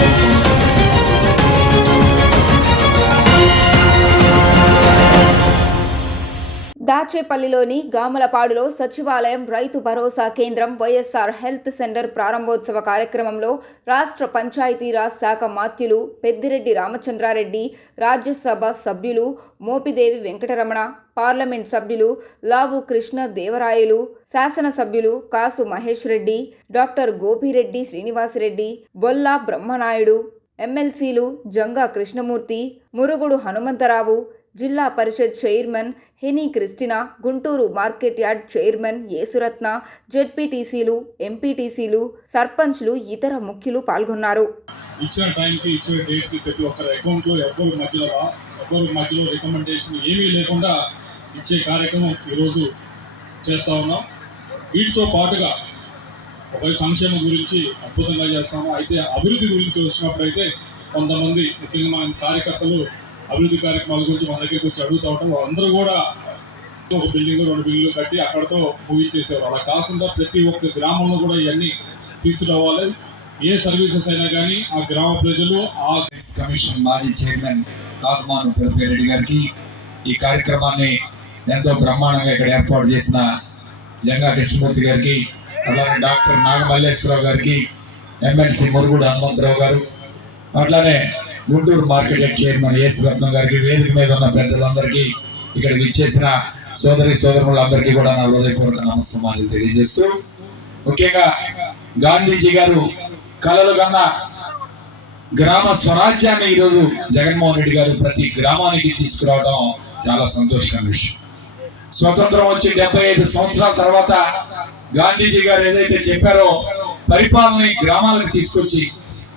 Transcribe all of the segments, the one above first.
Thank you. దాచేపల్లిలోని గామలపాడులో సచివాలయం రైతు భరోసా కేంద్రం YSR health centre ప్రారంభోత్సవ కార్యక్రమంలో రాష్ట్ర పంచాయతీరాజ్ శాఖ మాత్యులు పెద్దిరెడ్డి రామచంద్రారెడ్డి రాజ్యసభ సభ్యులు మోపిదేవి వెంకటరమణ పార్లమెంట్ సభ్యులు లావు కృష్ణ దేవరాయలు శాసనసభ్యులు కాసు మహేష్ రెడ్డి డాక్టర్ గోపిరెడ్డి శ్రీనివాసరెడ్డి బొల్లా బ్రహ్మనాయుడు ఎమ్మెల్సీలు Janga Krishnamurthy Murugudu Hanumantharao Zilla Parishad chairman Heni Christina Guntur market yard chairman Yesuratna జెడ్పీటీసీలు ఎంపీటీసీలు సర్పంచ్లు ఇతర ముఖ్యులు పాల్గొన్నారు. ఇచ్చిన టైంకి ఇచ్చిన డేట్కి ప్రతి ఒక్కరి అకౌంట్లో ఎవరి మధ్యలో ఎవరి మధ్యలో రికమెండేషన్ ఏమీ లేకుండా ఇచ్చే కార్యక్రమం ఈరోజు చేస్తూ ఉన్నాం. వీటితో పాటుగా ఒక సంక్షేమం గురించి అద్భుతంగా చేస్తాము. అయితే అభివృద్ధి గురించి వచ్చినప్పుడైతే కొంతమంది ముఖ్యంగా మన కార్యకర్తలు అభివృద్ధి కార్యక్రమాల గురించి మన దగ్గరికి వచ్చి అడుగుతూ ఉంటాం. వాళ్ళందరూ కూడా ఒక బిల్డింగ్ రెండు బిల్డింగ్లు కట్టి అక్కడతో ముగించేసేవారు. అలా కాకుండా ప్రతి ఒక్క గ్రామంలో కూడా ఇవన్నీ తీసుకురావాలి. ఏ సర్వీసెస్ అయినా కానీ ఆ గ్రామ ప్రజలు ఆ కమిషన్ మాజీ చైర్మన్ కాకుమాను రెడ్డి గారికి ఈ కార్యక్రమాన్ని ఎంతో బ్రహ్మాండంగా ఇక్కడ ఏర్పాటు చేసిన జంగా కృష్ణమూర్తి గారికి అలానే డాక్టర్ నాగమల్లేశ్వరరావు గారికి ఎమ్మెల్సీ మురుగుడు హనుమంతరావు గారు అట్లానే గుంటూరు మార్కెట్ చైర్మన్ ఏసు రత్నం గారికి వేదిక మీద ఉన్న పెద్దలందరికీ ఇక్కడికి ఇచ్చేసిన సోదరి సోదరులందరికీ కూడా నా హృదయపూర్వక నమస్కారాలు తెలియజేస్తూ ముఖ్యంగా గాంధీజీ గారు కలలు కన్నా గ్రామ స్వరాజ్యాన్ని ఈరోజు జగన్మోహన్ రెడ్డి గారు ప్రతి గ్రామానికి తీసుకురావడం చాలా సంతోషకరమైన విషయం. స్వతంత్రం వచ్చి డెబ్బై ఐదు సంవత్సరాల తర్వాత గాంధీజీ గారు ఏదైతే చెప్పారో పరిపాలన గ్రామాలకు తీసుకొచ్చి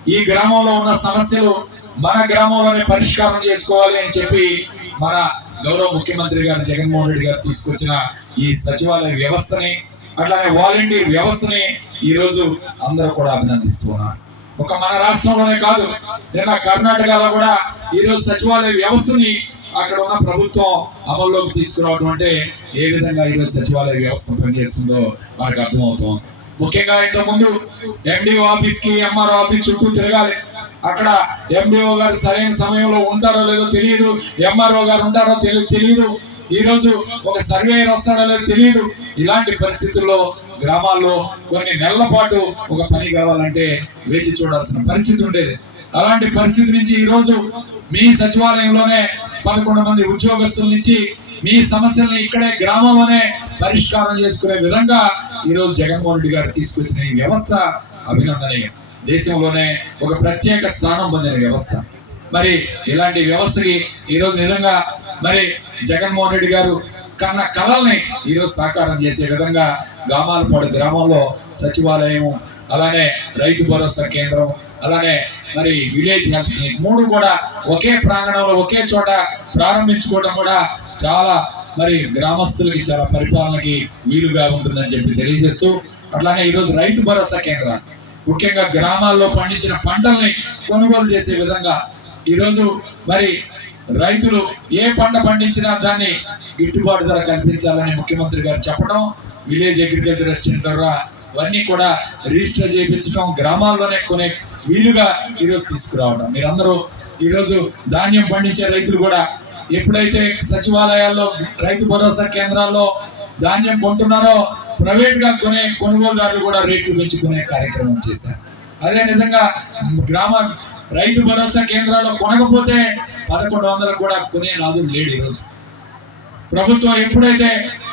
ఈ గ్రామంలో ఉన్న సమస్యలు మన గ్రామంలోనే పరిష్కారం చేసుకోవాలి అని చెప్పి మన గౌరవ ముఖ్యమంత్రి గారు జగన్మోహన్ రెడ్డి గారు తీసుకొచ్చిన ఈ సచివాలయ వ్యవస్థని అట్లానే వాలంటీర్ వ్యవస్థని ఈ రోజు అందరూ కూడా అభినందిస్తున్నారు ఒక మన రాష్ట్రంలోనే కాదు నిన్న కర్ణాటకలో కూడా ఈరోజు సచివాలయ వ్యవస్థని అక్కడ ఉన్న ప్రభుత్వం అమల్లోకి తీసుకురావడం అంటే ఏ విధంగా ఈరోజు సచివాలయ వ్యవస్థ పనిచేస్తుందో మనకు అర్థమవుతుంది. ముఖ్యంగా ఇంతకుముందు ఎండిఓ ఆఫీస్కి ఎంఆర్ఓ ఆఫీస్ చుట్టూ తిరగాలి. అక్కడ ఎంబీఓ గారు సరైన సమయంలో ఉంటారో లేదో తెలియదు ఎంఆర్ఓ గారు ఉంటారో తెలియదు ఈ రోజు ఒక సర్వేయర్ వస్తాడో లేదో తెలియదు ఇలాంటి పరిస్థితుల్లో గ్రామాల్లో కొన్ని నెలల పాటు ఒక పని కావాలంటే వేచి చూడాల్సిన పరిస్థితి ఉండేది. అలాంటి పరిస్థితి నుంచి ఈ రోజు మీ సచివాలయంలోనే పదకొండు మంది ఉద్యోగస్తుల నుంచి మీ సమస్యల్ని ఇక్కడే గ్రామంలోనే పరిష్కారం చేసుకునే విధంగా ఈ రోజు జగన్మోహన్ రెడ్డి గారు తీసుకొచ్చిన ఈ వ్యవస్థ అభినందనీయం. దేశంలోనే ఒక ప్రత్యేక స్థానం పొందిన వ్యవస్థ. మరి ఇలాంటి వ్యవస్థకి ఈరోజు నిజంగా మరి జగన్మోహన్ రెడ్డి గారు కన్న కళల్ని ఈరోజు సాకారం చేసే విధంగా గామాలపాడు గ్రామంలో సచివాలయం అలానే రైతు భరోసా కేంద్రం అలానే మరి విలేజ్ హెల్త్ క్లినిక్ మూడు కూడా ఒకే ప్రాంగణంలో ఒకే చోట ప్రారంభించుకోవడం కూడా చాలా మరి గ్రామస్తులకి చాలా పరిపాలనకి వీలుగా ఉంటుందని చెప్పి తెలియజేస్తూ అట్లానే ఈరోజు రైతు భరోసా కేంద్రాలు. ముఖ్యంగా గ్రామాల్లో పండించిన పంటల్ని కొనుగోలు చేసే విధంగా ఈరోజు మరి రైతులు ఏ పంట పండించినా దాన్ని గిట్టుబాటు ధర కల్పించాలని ముఖ్యమంత్రి గారు చెప్పడం విలేజ్ అగ్రికల్చర్ అసిస్టెంట్ ద్వారా ఇవన్నీ కూడా రిజిస్టర్ చేయించడం గ్రామాల్లోనే కొనే వీలుగా ఈరోజు తీసుకురావడం. మీరందరూ ఈరోజు ధాన్యం పండించే రైతులు కూడా ఎప్పుడైతే సచివాలయాల్లో రైతు భరోసా కేంద్రాల్లో ధాన్యం కొంటున్నారో ప్రైవేట్గా కొనే కొనుగోలుదారులు కూడా రేట్లు పెంచుకునే కార్యక్రమం చేశారు. అదే నిజంగా గ్రామ రైతు భరోసా కేంద్రాల్లో కొనకపోతే పదకొండు వందలు కూడా కొనే రాదు లేడు ఈరోజు. ప్రభుత్వం ఎప్పుడైతే